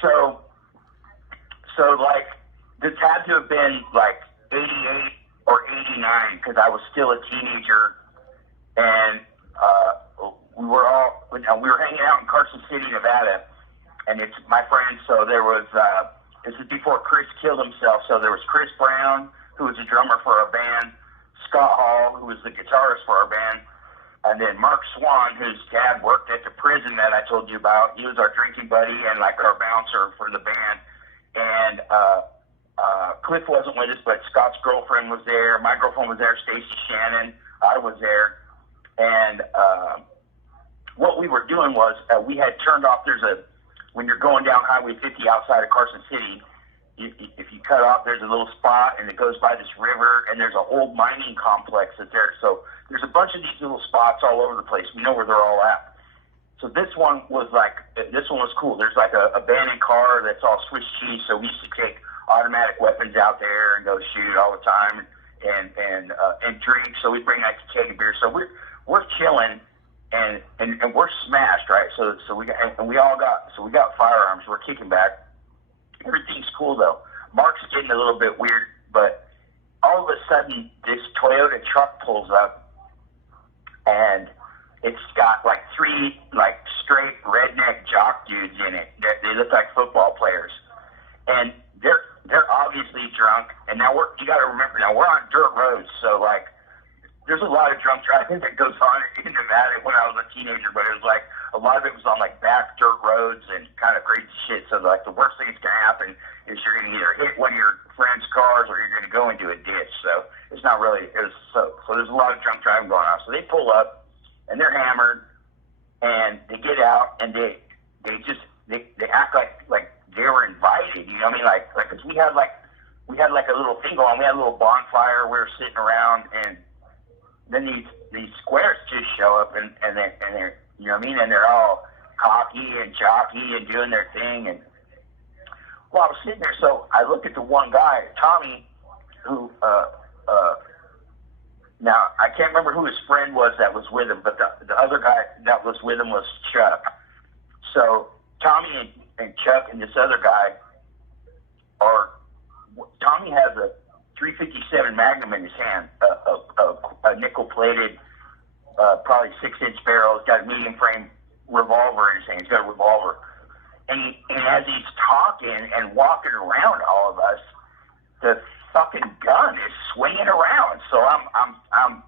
So, like, this had to have been, like, 88 or 89, because I was still a teenager, and we were hanging out in Carson City, Nevada, and it's my friends, so there was, this is before Chris killed himself, so there was Chris Brown, who was a drummer for our band, Scott Hall, who was the guitarist for our band, and then Mark Swan, whose dad worked at the prison that I told you about. He was our drinking buddy and like our bouncer for the band. And Cliff wasn't with us, but Scott's girlfriend was there. My girlfriend was there, Stacy Shannon. I was there. And what we were doing was we had turned off, when you're going down Highway 50 outside of Carson City, if you cut off, there's a little spot, and it goes by this river, and there's an old mining complex that's there. So there's a bunch of these little spots all over the place. We know where they're all at. So this one was cool. There's like a abandoned car that's all Swiss cheese. So we used to take automatic weapons out there and go shoot all the time and drink. So we bring like a keg of beer. So we're chilling and we're smashed, right? So we got firearms. We're kicking back. Everything's cool though. Mark's getting a little bit weird, but all of a sudden this Toyota truck pulls up, and it's got like three like straight redneck jock dudes in it. They look like football players, and they're obviously drunk. And now you got to remember, now we're on dirt roads, so like there's a lot of drunk driving that goes on in Nevada when I was a teenager, but it was like a lot of it was on like back dirt roads and kind of crazy shit. So like the worst thing that's gonna happen is you're gonna either hit one of your friend's cars or you're gonna go into a ditch. So it's not really so there's a lot of drunk driving going on. So they pull up and they're hammered and they get out and they act like they were invited. You know what I mean? Like 'cause we had like a little thing going on. We had a little bonfire. We were sitting around, and then these squares just show up and they're, you know what I mean? And they're all cocky and jockey and doing their thing. And well, I was sitting there, so I looked at the one guy, Tommy, who, now I can't remember who his friend was that was with him, but the other guy that was with him was Chuck. So Tommy and Chuck and this other guy Tommy has a 357 Magnum in his hand, a nickel-plated, probably 6-inch barrel. He's got a medium frame revolver in his hand. He's got a revolver, and as he's talking and walking around all of us, the fucking gun is swinging around. So I'm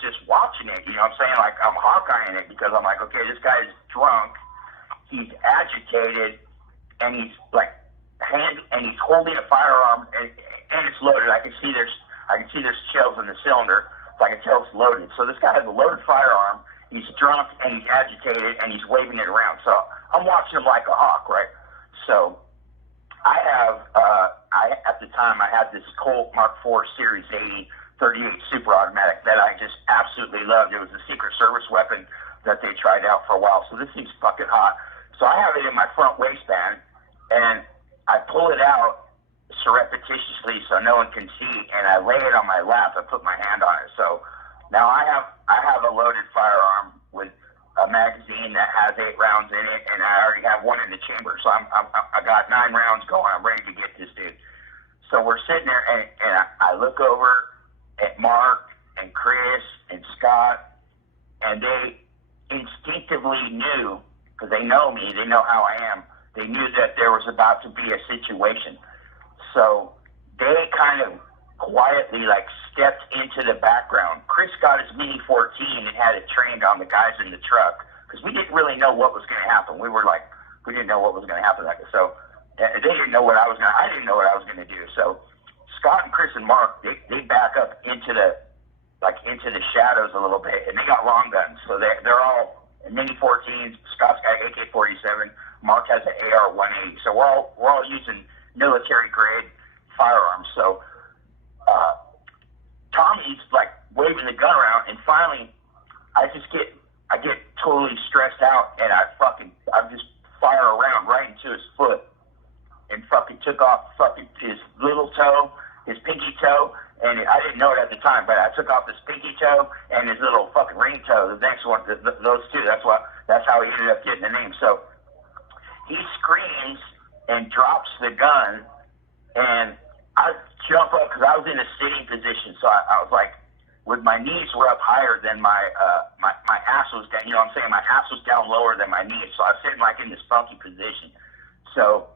just watching it. You know what I'm saying? Like I'm Hawkeyeing it because I'm like, okay, this guy is drunk, he's agitated, and he's like he's holding a firearm and it's loaded. I can see there's shells in the cylinder, so I can tell it's loaded. So this guy has a loaded firearm. He's drunk and he's agitated and he's waving it around. So I'm watching him like a hawk, right? So at the time I had this Colt Mark IV Series 80 38 Super Automatic that I just absolutely loved. It was a Secret Service weapon that they tried out for a while. So this thing's fucking hot. So I have it in my front waistband and I pull it out surreptitiously so no one can see, and I lay it on my lap and put my hand on it. So now I have a loaded firearm with a magazine that has 8 rounds in it, and I already have one in the chamber. So I got 9 rounds going. I'm ready to get this dude. So we're sitting there, and I look over at Mark and Chris and Scott, and they instinctively knew, because they know me, they know how I am. They knew that there was about to be a situation. So they kind of quietly like stepped into the background. Chris got his Mini 14 and had it trained on the guys in the truck because we didn't really know what was going to happen. We didn't know what was going to happen. So they didn't know I didn't know what I was going to do. So Scott and Chris and Mark, they back up into the shadows a little bit, and they got long guns. So they're all Mini 14s. Scott's got an AK-47. Mark has an AR-180. So we're all using military grade firearms. So Tommy's like waving the gun around, and finally I get totally stressed out, and I just fire around right into his foot and fucking took off his little toe, his pinky toe, and I didn't know it at the time, but I took off his pinky toe and his little fucking ring toe, the next one, those two. That's how he ended up getting the name. So he screams, and drops the gun, and I jump up because I was in a sitting position, so I was like, with my knees were up higher than my ass was down. You know what I'm saying? My ass was down lower than my knees, so I was sitting like in this funky position. So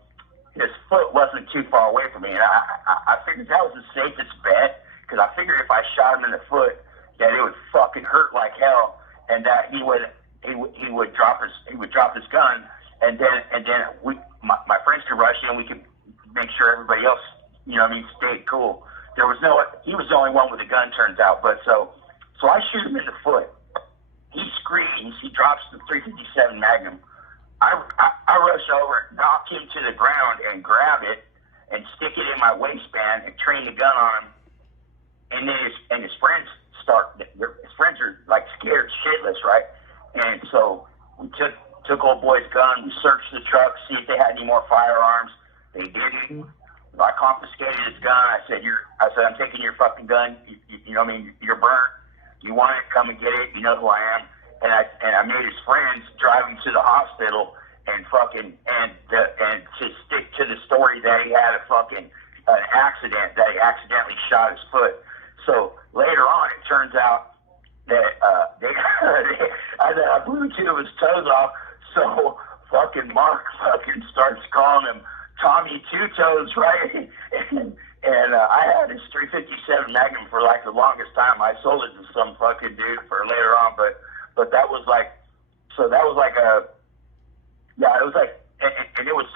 his foot wasn't too far away from me, and I figured that was the safest bet, because I figured if I shot him in the foot, that it would fucking hurt like hell, and that he would drop his gun, and then my friends could rush in, we could make sure everybody else, you know what I mean, stayed cool. He was the only one with a gun, turns out, but so I shoot him in the foot. He screams, he drops the .357 Magnum. I rush over, knock him to the ground, and grab it, and stick it in my waistband, and train the gun on him. And then his friends are like scared shitless, right? And so we took old boy's gun, we searched the truck, see if they had any more firearms. They didn't. I confiscated his gun. I said, I'm taking your fucking gun. You know what I mean? You're burnt. You want it? Come and get it. You know who I am. And I made his friends drive him to the hospital and to stick to the story that he had an accident, that he accidentally shot his foot. So later on, it turns out that I blew two of his toes off. So fucking Mark fucking starts calling him Tommy Two Toes, right? And I had his .357 Magnum for like the longest time. I sold it to some fucking dude for later on, but that was like, so that was like it was like, and it was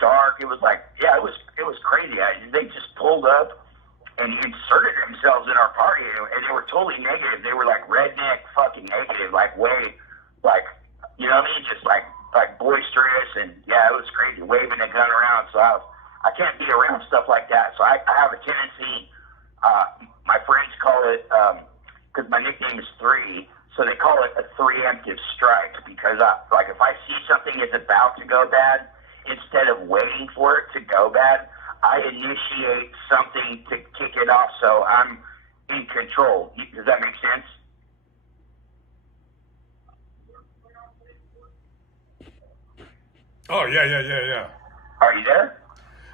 dark. It was like, yeah, it was crazy. They just pulled up and inserted themselves in our party, and they were totally negative. They were like redneck fucking negative, like way, like, you know what I mean? Just like boisterous, and yeah, it was crazy, waving a gun around. So I can't be around stuff like that. So I have a tendency, my friends call it, because my nickname is Three, so they call it a preemptive strike, because like if I see something is about to go bad, instead of waiting for it to go bad, I initiate something to kick it off, so I'm in control. Does that make sense? Oh, yeah. Are you there?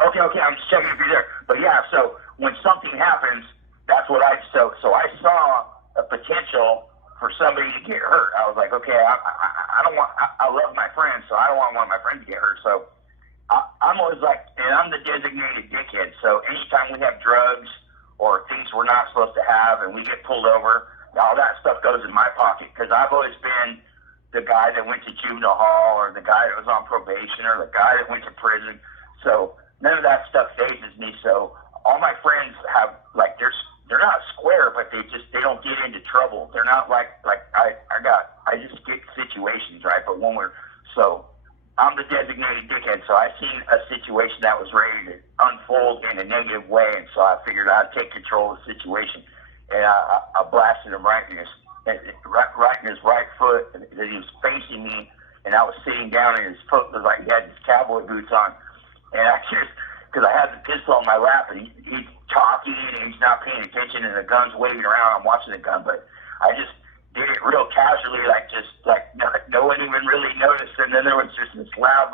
Okay, I'm just checking if you're there. But yeah, so when something happens, that's what so I saw a potential for somebody to get hurt. I was like, okay, I don't want, I love my friends, so I don't want one of my friends to get hurt. So I'm always like, and I'm the designated dickhead. So anytime we have drugs or things we're not supposed to have and we get pulled over, all that stuff goes in my pocket, because I've always been the guy that went to juvenile hall, or the guy that was on probation, or the guy that went to prison. So none of that stuff phases me. So all my friends have, like, they're not square, but they don't get into trouble. They're not like I just get situations, right? But so I'm the designated dickhead. So I seen a situation that was ready to unfold in a negative way, and so I figured I'd take control of the situation. And I blasted him right in his right foot, and he was facing me, and I was sitting down, and his foot was like he had his cowboy boots on, and I just, because I had the pistol on my lap, and he's talking, and he's not paying attention, and the gun's waving around. I'm watching the gun, but I just did it real casually, like no one even really noticed, and then there was just this loud.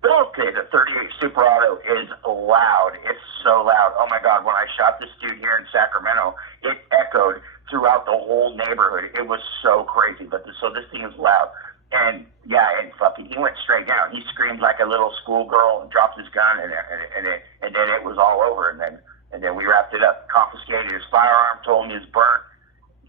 The 38 Super Auto is loud. It's so loud. Oh my God! When I shot this dude here in Sacramento, it echoed throughout the whole neighborhood. It was so crazy. So this thing is loud. And yeah, and fucking, he went straight down. He screamed like a little schoolgirl and dropped his gun, and then it was all over. And then we wrapped it up, confiscated his firearm, told him he was burnt,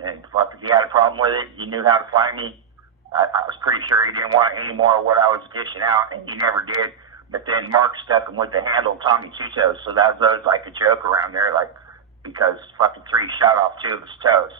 and fuck, if he had a problem with it, he knew how to find me. I was pretty sure he didn't want any more of what I was dishing out, and he never did. But then Mark stuck him with the handle Tommy Two Toes, so that was like a joke around there, like, because fucking Three shot off two of his toes.